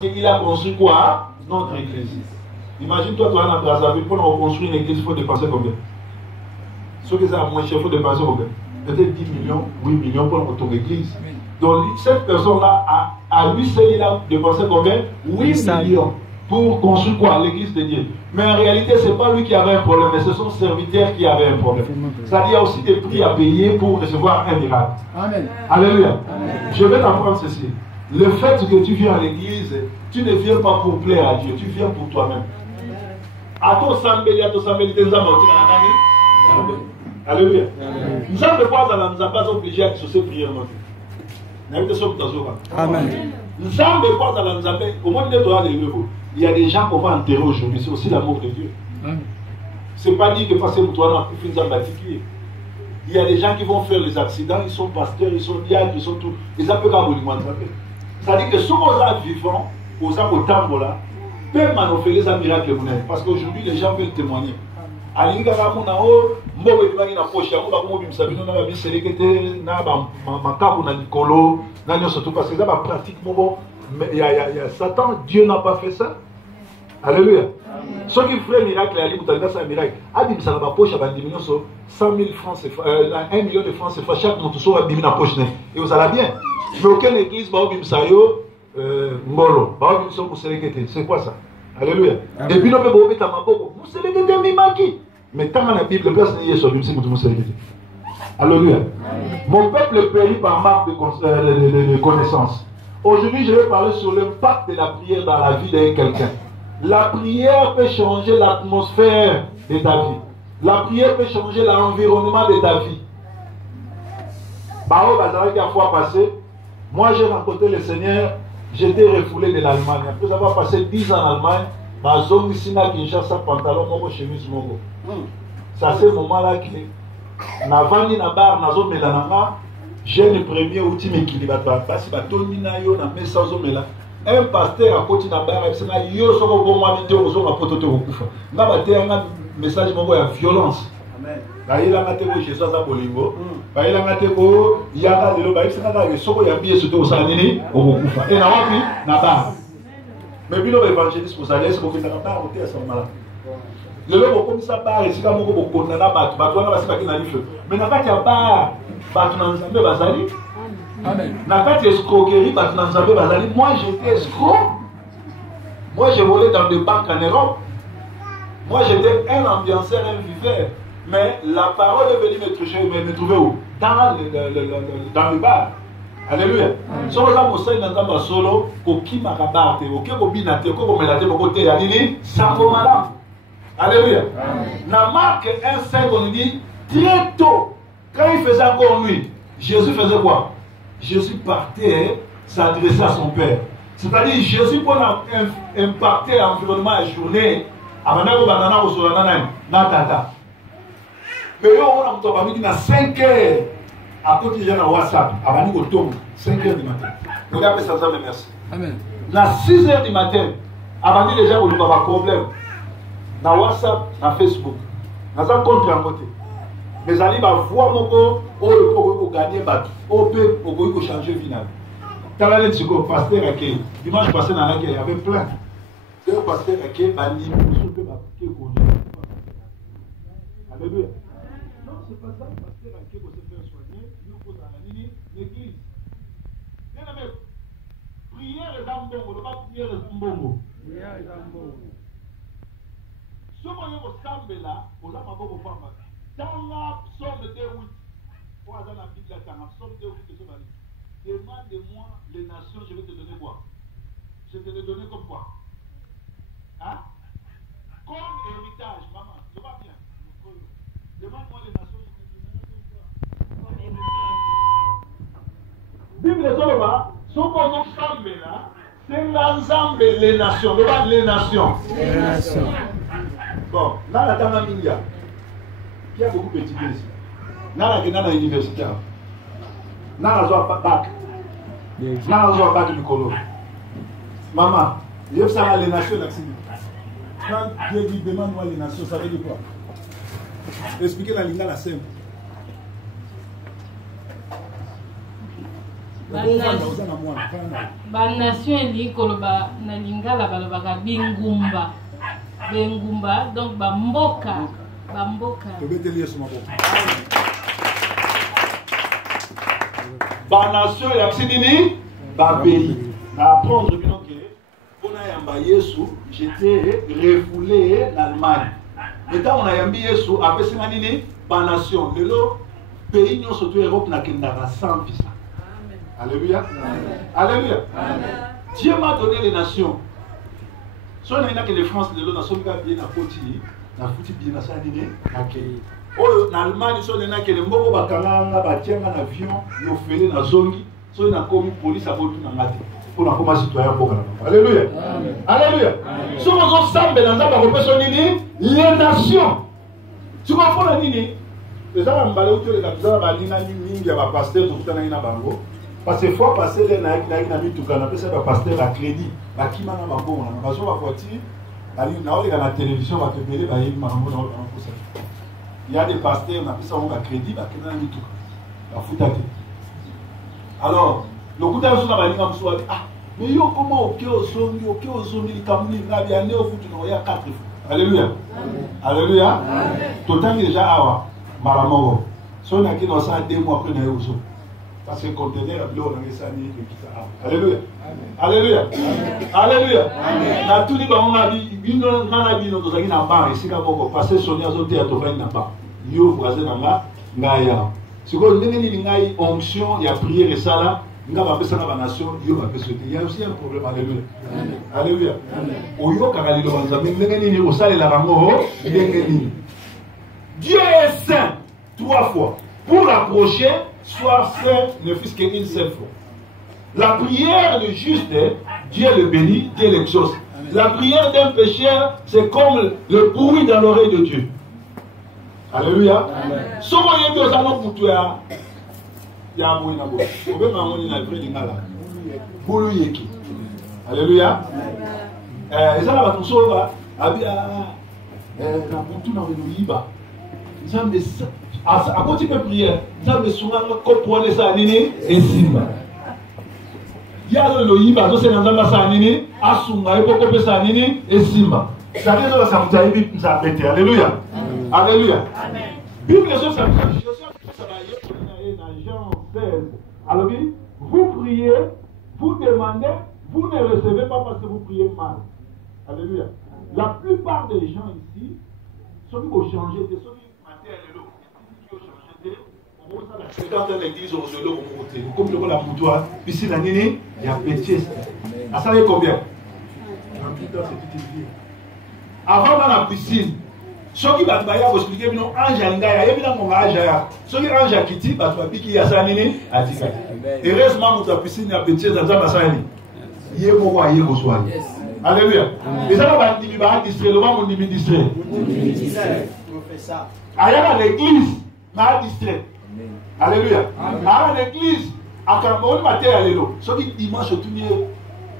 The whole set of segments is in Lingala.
Il a construit quoi? Notre église. Imagine-toi, tu es en Brazzaville, pour reconstruire une église, il faut dépenser combien? Ce que ça a moins cher, il faut dépenser combien? Peut-être 10 millions, 8 millions pour ton église. Donc cette personne-là, à lui seul, il a dépensé combien? 8 millions pour construire quoi? L'église de Dieu. Mais en réalité, ce n'est pas lui qui avait un problème, mais ce sont ses serviteurs qui avaient un problème. C'est-à-dire qu'il y a aussi des prix à payer pour recevoir un miracle. Amen. Alléluia. Amen. Je vais t'apprendre ceci. Le fait que tu viens à l'église, tu ne viens pas pour plaire à Dieu, tu viens pour toi-même. Alléluia. Nous sommes pas obligés à dissocier prière. Amen. Nous sommes pas au monde de il y a des gens qu'on va enterrer aujourd'hui, c'est aussi l'amour de Dieu. C'est pas dit que passer pour toi, il y a des gens qui vont faire les accidents, ils sont pasteurs, ils sont diacres, ils sont tout. Ils appellent comme c'est-à-dire que ceux qui sont vivants, aux gens au là, peuvent manifester les miracles. Parce qu'aujourd'hui, les gens veulent témoigner. Parce que ça va pratiquement. Il y a Satan, Dieu n'a pas fait ça. Alléluia. Ceux qui font un miracle, c'est un miracle. Ça va poche à 100 000 francs, 1 million de francs, c'est chaque mois, tout ça va diminuer la poche. Et vous allez bien. Mais aucune église va au Sayo, Mbolo, va au pour sélecter. C'est quoi ça? Alléluia. Et puis, nous pouvons mettre à ma boque. Vous sélectez Mimaki. Mais tant dans la Bible, place n'est pas sur lui, c'est pour vous sélecter. Alléluia. Mon peuple périt par manque de connaissances. Aujourd'hui, je vais parler sur l'impact de la prière dans la vie de quelqu'un. La prière peut changer l'atmosphère de ta vie. La prière peut changer l'environnement de ta vie. La fois passée, moi j'ai rencontré le Seigneur, j'étais refoulé de l'Allemagne. Après avoir passé 10 ans en Allemagne, ma zone ici n'a qu'une chasse à pantalon, mon chemise, mon. C'est à ce moment-là que, Navani Nabar, Nazo Melananga, j'ai le premier outil équilibré. Parce que un pasteur à côté de la barre, il y a un message de violence. Il y a un Jésus à Bolingo. Il y a un il y a mais puis l'évangéliste vous allez se moquer de la barre au ce moment-là. Le logo comme ça barre et si comme on a la batte, batte on va se battre dans le feu. Mais n'a pas qu'il y a pas batte dans le bazali. Amen. N'a pas escroquerie batte dans le bazali. Moi j'étais escroc. Moi j'ai volé dans des banques en Europe. Moi j'étais un ambianceur, un viveur. Mais la parole est venue me trouver où? Dans le bar. Alléluia. Si vous avez un peu solo, vous alléluia. Na Marc 1,5 on dit très tôt, quand il faisait encore nuit, Jésus faisait quoi? Jésus partait s'adresser à son Père. C'est-à-dire Jésus pour impacter l'environnement à la journée, avant de banana au solana na tata. Mais on a 5 heures. À côté de WhatsApp, avant de tomber, 5 heures du matin. Regardez ça, merci. Amen. À 6 heures du matin, avant de les gens ont un problème. Dans WhatsApp, dans Facebook, dans un compte à côté. Mais allez voir mon corps, pour gagner battu, pour changer final. Quand on est au pasteur Ake, dimanche passé dans laquelle il y avait plein. C'est le pasteur Ake, Bandi, alléluia. Non, c'est pas ça, le pasteur Ake, pour se faire soigner, nous faut dans l'église. Bien aimé, prière les ambongo, ne pas prier les ambongo. Prière les ambongo. Ce moyen au sambe là, au lama bobo famba. Dans la psaume de 8, pour avoir la Bible là, dans la psaume de 8, demande-moi les nations, je vais te donner quoi? Je te les donner comme quoi? Hein? Comme héritage, maman, je vois bien. Demande-moi les nations, je te donnerai comme quoi? Comme héritage. Bible les hommes, ce qu'on sambe là, c'est l'ensemble les nations. Regarde les nations. Les nations. Bon, là, dans la Minga, il y a beaucoup de petits ici. Là, dans l'université, là, dans la bac, là, dans la bac du colo. Maman, il y a ça, les nations, quand Dieu dit demande-moi les nations, ça veut dire quoi? Expliquez la ligne, la simple. banation eli koloba na lingala balobaka bingumba bengumba donc bamboka banation ya nini bapays na apprendre bino ke mpona yamba Yesu j'étais refoulé l'Allemagne mais ntango na yambi Yesu apesinga nini banation lelo pays nyonso to Europe nakendaka sans visa. Alléluia. Alléluia. Dieu m'a donné les nations. Si on a que les France, les nations qui ont bien à côté, na foutu bien à ça dîner, accueilli. Oh, en Allemagne, si on a que les mots bakanga, batiens en avion, ils ont fait na zongi, si on a comme police à votre nangate. Pour la forme citoyen pour Alléluia. Alléluia. Si on a ensemble dans la représentation les nations. Tu comprends la nini? Les gens ont balé autour de la maison, balina ni ya ba pasteur tout na ina bango. Parce que fois passer les na mi tout kana pesa ba pasteur à crédit, ba kimana ba bon na ba zo ba voiture, ali na ole na télévision ba te belé ba yi mambo na ko ça. Il y a des pasteurs na pesa on ba crédit ba kana mi tout. Ba futate. Alors, le coup d'un jour na ba linga mso ah, mais yo comment OK ozongi likamuni na bia ne au futu no ya 4 fois. Alléluia. Alléluia. Total déjà awa maramongo. Si on a qui dans ça 2 mois après na yo. Parce que conteneur a l'eau dans les années qui ça. Alléluia. Alléluia. Alléluia. Na tout dit on a dit bino na bino to zaki na bar ici ka boko passer sonner azote atofai na bar. Yo voisin na ngaya. Siko ndenge ni ngai onction ya prière et ça là. Nga ba pesa na ba nation yo ba pesa. Il y a aussi un problème. Alléluia. Alléluia. Oyo kakalilo banzambe ndenge nini osalela bango ndenge nini. Dieu est saint 3 fois. Pour approcher, soit fait ne fût-ce qu'une seule fois. La prière du juste, Dieu le bénit, Dieu l'exauce. La prière d'un pécheur, c'est comme le bruit dans l'oreille de Dieu. Alléluia. Alléluia. Et ça va tout sauver. À côté de prière, ça me souvient que ça nini et simba. Il y a le loïba, c'est dans la sanini, assunga et beaucoup ça nini et simba. Ça veut dire que ça vous a dit ça a pété. Alléluia. Alléluia. Bible ça ça Jean 16. Alors vous priez, vous demandez, vous ne recevez pas parce que vous priez mal. Alléluia. La plupart des gens ici, ceux qui vont changer, ceux qui quand l'église au solo comme le la moutoir, piscine la nini, il y a petit. À ça, il y a combien? Avant dans la piscine, ceux qui vont vous expliquer, non, ange à l'ingaya, il y a mon ange à ceux qui ange à Kitty, bah, tu vas piquer, il y a ça nini, à Tika. Heureusement, dans la piscine, il y a petit, dans la salle, il y a mon roi, il y a mon soin. Alléluia. Et ça va distraire, le monde me distrait. À l'église, m'a distrait. Alléluia. À l'église, à Cameroun, ma terre, alléluia. Ce qui dimanche, tout n'y est.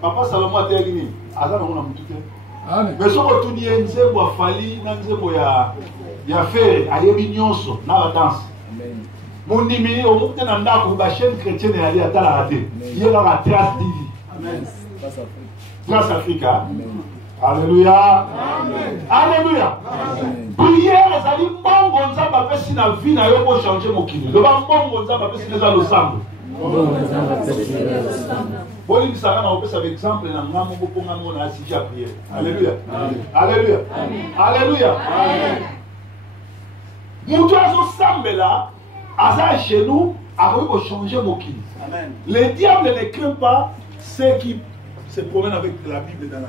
Papa Salomon a terre guinée. À ça, on a tout. Mais ce que tout n'y est, nous avons fallu, nous avons fait, à l'ébignoso, dans la danse. Mon nimi, au monde d'un arbre, la chaîne chrétienne est allée à la raté. Il y a la Trace TV. Amen. Trace Africa. Alléluia. Alléluia. Prière, ça dit bon gonza ba pesi na vie na yo pour changer mon kini. Le bon gonza ba pesi na lo sambo. Bon il ça na opesa exemple na ngamo ko ngamo na asiji a prière. Alléluia. Alléluia. Alléluia. Mutu azo sambela asa chez nous a pour changer mon kini. Amen. Le diable ne craint pas ceux qui se promènent avec la Bible dans la main.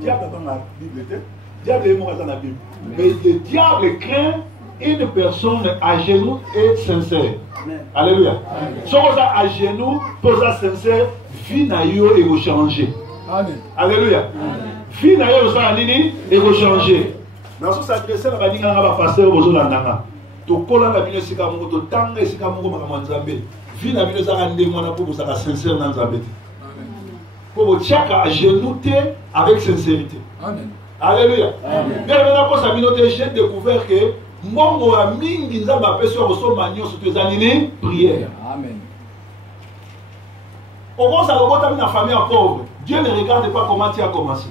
Diable dans la Bible, diable est mort dans la Bible. Mais le diable craint une personne à genoux et sincère. Amen. Alléluia. Si on est à genoux, pour sincère, vie n'a eu et vous changer. Amen. Alléluia. Vie n'a eu et vous changer. Dans ce s'adresse à la bannière à pasteur aux Olandanga. To kola la bino sika mo to tanga sika mo ma nzambe. Vie n'a bino za ndé mona pour vous ça sincère dans nzambe. Pour vous chaque à genoux avec sincérité. Amen. Alléluia. Mais maintenant, pour sa minorité, j'ai découvert que mon ami Nzamba peut se ressentir sur tes animés prière. Amen. Au moins, ça remonte dans famille pauvre. Dieu ne regarde pas comment tu as commencé.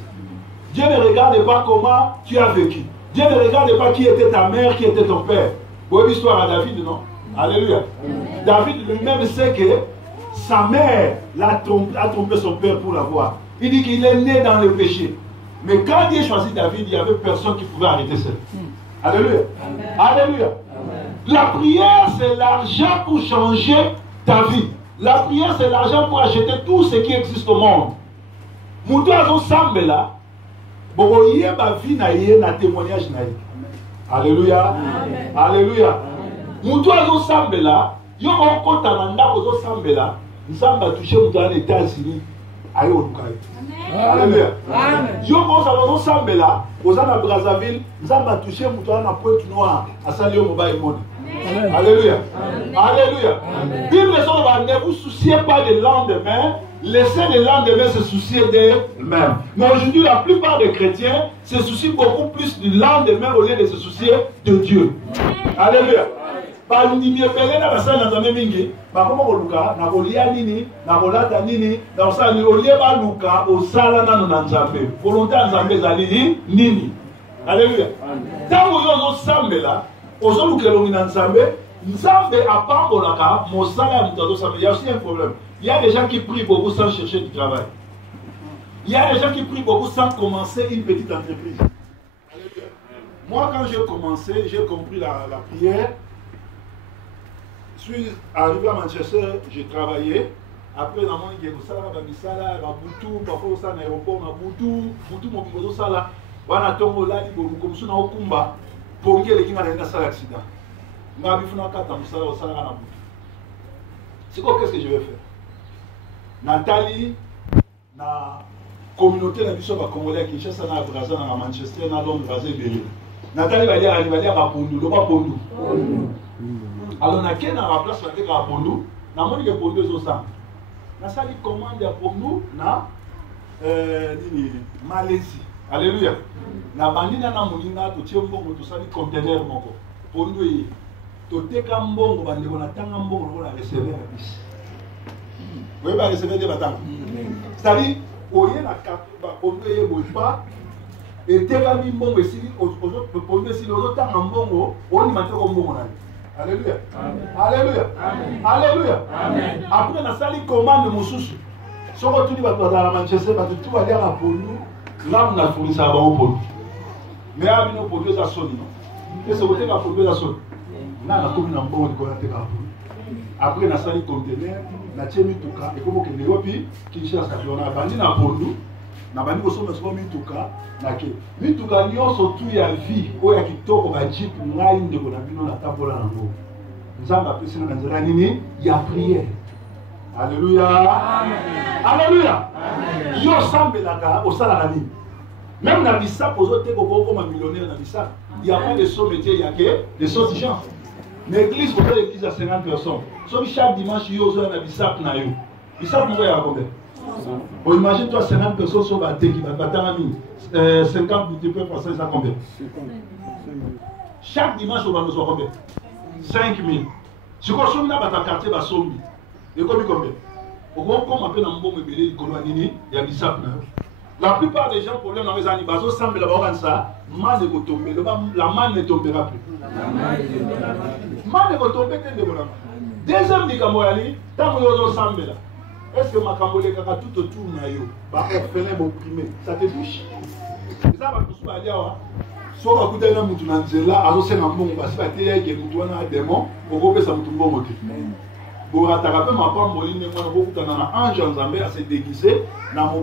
Dieu ne regarde pas comment tu as vécu. Dieu ne regarde pas qui était ta mère, qui était ton père. Vous voyez l'histoire à David, non? Alléluia. David lui-même sait que sa mère a trompé son père pour l'avoir. Il dit qu'il est né dans le péché. Mais quand Dieu choisit David, il n'y avait personne qui pouvait arrêter ça. Alléluia. Alléluia. La prière, c'est l'argent pour changer ta vie. La prière, c'est l'argent pour acheter tout ce qui existe au monde. Moutou a son sambe là. Bon, il y a ma vie na témoignage. Alléluia. Alléluia. Moutou a son sambe là. Yo on compte en anda ko son sambe là. Nous avons touché moutou en États-Unis. Aïe au Lukaï. Alléluia. Yo on s'en son sambe là. Aux à Brazzaville, nous avons touché moutou en Pointe-Noire. À Salio Mobile Money. Alléluia. Alléluia. Bible ne vous souciez pas des lendemain, laissez les lendemains se soucier d'eux-mêmes. Mais aujourd'hui, la plupart des chrétiens se soucient beaucoup plus du lendemain au lieu de se soucier de Dieu. Alléluia. Alléluia. Tant que nous sommes là, aujourd'hui, il y a aussi un problème. Il y a des gens qui prient beaucoup sans chercher du travail. Il y a des gens qui prient beaucoup sans commencer une petite entreprise. Moi, quand j'ai commencé, j'ai compris la prière. Je suis arrivé à Manchester, j'ai travaillé. Après, dans mon équipe, ça va Bisala, Boutou, parfois au aéroport, Boutou, mon bureau, ça là. Wana tongo là, il faut comme ça na okumba. Pour que les gens n'aient pas d'accident. C'est quoi qu'est-ce que je vais faire? Nathalie, la communauté de la Congolais qui cherche à Brazza, à Manchester, à Londres, à Belé. Nathalie va dire à Pondou, le pas Pondou. Alors, na quelle place va dire à Pondou? Na moni que Pondou est au sang. Na sali commande à Pondou na Malaisie. Alléluia. Na bandina na moninga to tie mbongo to sali conteneur moko. Pondou yi. To teka mbongo bandeko na tanga mbongo na recevoir bis. Vous voyez recevoir des bâtons. C'est-à-dire oye na ba Pondou yi boy pas et teka mi mbongo esili Pondou esili ozo tanga mbongo oni mateko mbongo na. Alléluia. Alléluia. Alléluia. Après na sali commande mususu. Soko tuli ba à Manchester ba tout aller à Pondou. Là, on a fourni ça à Pondou. Mais à Bino Pondou, ça sonne. Et ce côté, la Pondou, ça sonne. Là, on a commis un bon de quoi. Après, on a sali conteneur, on a tiré Mituka, et comme on a dit, Kinshasa, on a bandi na Pondou, on a bandi au sommet de Mituka, Mituka, nous avons surtout la vie, où il y a qui toque au Jeep, nous avons une de qu'on a vu dans la table là. Nous avons appris ça dans la Nini, il y a prière. Alléluia. Alléluia. Yo sambe laka au salarani. Même dans l'Issa, pour autres, comme un millionnaire dans l'Issa, il n'y a pas de saut métier, il y a que des sauts gens. L'église, vous avez l'église à 50 personnes. Sauf chaque dimanche, il y a un bissap na yo. Bissap, vous avez combien? Bon, imagine-toi 50 personnes sur la tête qui va battre à 50 multipliés par 5, ça combien? Chaque dimanche, on va nous avoir combien? 5 000. Si vous avez un quartier, va sommer. Et combien? La plupart des gens, problème dans les animaux, semblent avoir ça, mal ne tomber, la main ne tombera plus. Mal ne tomber, deuxième dit Kamoyali, tant que vous semblez là, est-ce que ma Kambolé kaka tout autour na yo, bah orphelin opprimé, ça te touche. Ça va tous aller à so ba kutana mutu na nzela azosena mbongo basi bateya ke mutu wana démon okopesa mutu mbongo te. Pour attraper ma femme, je vais vous ange en Zambé à se déguiser dans mon